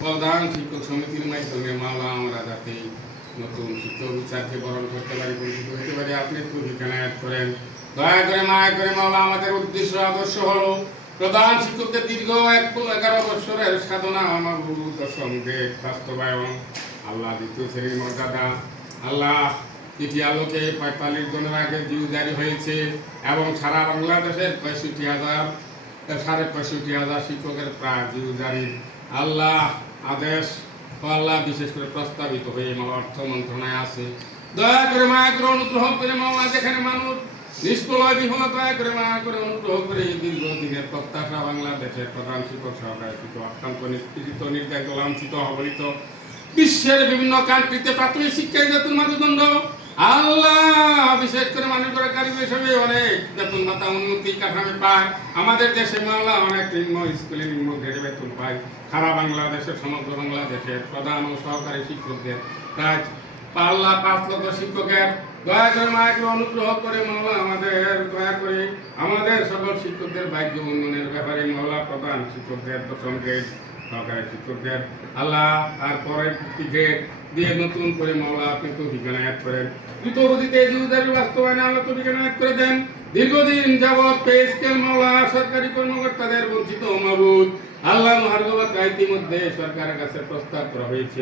প্রধান শিক্ষক সমিতির মাধ্যমে মাওলা আমরা যাতে নতুন শিক্ষক বিচারকে বরণ করতে পারি, পরিচিত হতে পারি। আপনি একটু ঠিকানা করেন। দয়া করে মায়া করে মাওলা আমাদের উদ্দেশ্য আদর্শ হলো, প্রধান শিক্ষকদের দীর্ঘ এক এগারো বছরের সাধনা আমার গুরু দশমকে বাস্তবায়ন। আল্লাহ দ্বিতীয় শ্রেণির মর্যাদা। আল্লাহ চিঠি আলোকে পঁয়তাল্লিশ জনের আগে জিউ জারি হয়েছে এবং সারা বাংলাদেশের পঁয়ষট্টি হাজার, সাড়ে পঁয়ষট্টি হাজার শিক্ষকের প্রায় জিউ জারি আল্লাহ আদেশ আল্লাহ বিশেষ করে প্রস্তাবিত হয়ে অর্থ মন্ত্রণায় আছে। দয়া করে মায়া করে অনুগ্রহ করে মাওলা যেখানে মানুষ নিষ্প্রলয় বিহল দয়া করে মায়া করে অনুগ্রহ করে এই দীর্ঘদিনের প্রত্যাশা বাংলাদেশের প্রধান শিক্ষক সহকারী অত্যন্ত নিষ্পীড়িত নির্যাতিত লাঞ্ছিত অবলিত বিশ্বের বিভিন্ন কান্ট্রিতে প্রাথমিক শিক্ষায় বেতন মানদণ্ড আল্লাহ, বিশেষ করে মানুষ করে কারিগরি হিসেবে অনেক বেতন ভাতা উন্নতি কাঠামো পায়। আমাদের দেশে মামলা অনেক নিম্ন স্কুলে নিম্ন গ্রেডে বেতন পায়। সারা বাংলাদেশের সমগ্র বাংলাদেশের প্রধান ও সহকারী শিক্ষকদের। প্রায় পাল্লা পাঁচ লক্ষ শিক্ষকের দয়া করে মায়াকে অনুগ্রহ করে মাওলা আমাদের দয়া করে, আমাদের সকল শিক্ষকদের বাহ্য উন্নয়নের ব্যাপারে মাওলা প্রধান শিক্ষকদের প্রথম গ্রেড সহকারী শিক্ষকদের। আল্লাহ আর পরের পিঠে দিয়ে নতুন করে মাওলা আপনি তো ঠিকানা অ্যাড করেন। দ্রুত গতিতে জিউদারি বাস্তবায়নে আল্লাহ তো বিজ্ঞানায়াত করে দেন। দীর্ঘদিন যাবৎ পে স্কেল সরকারি কর্মকর্তাদের বঞ্চিত মাবুদ। আল্লাহ মহার্গবাদ ইতিমধ্যে সরকারের কাছে প্রস্তাব করা হয়েছে।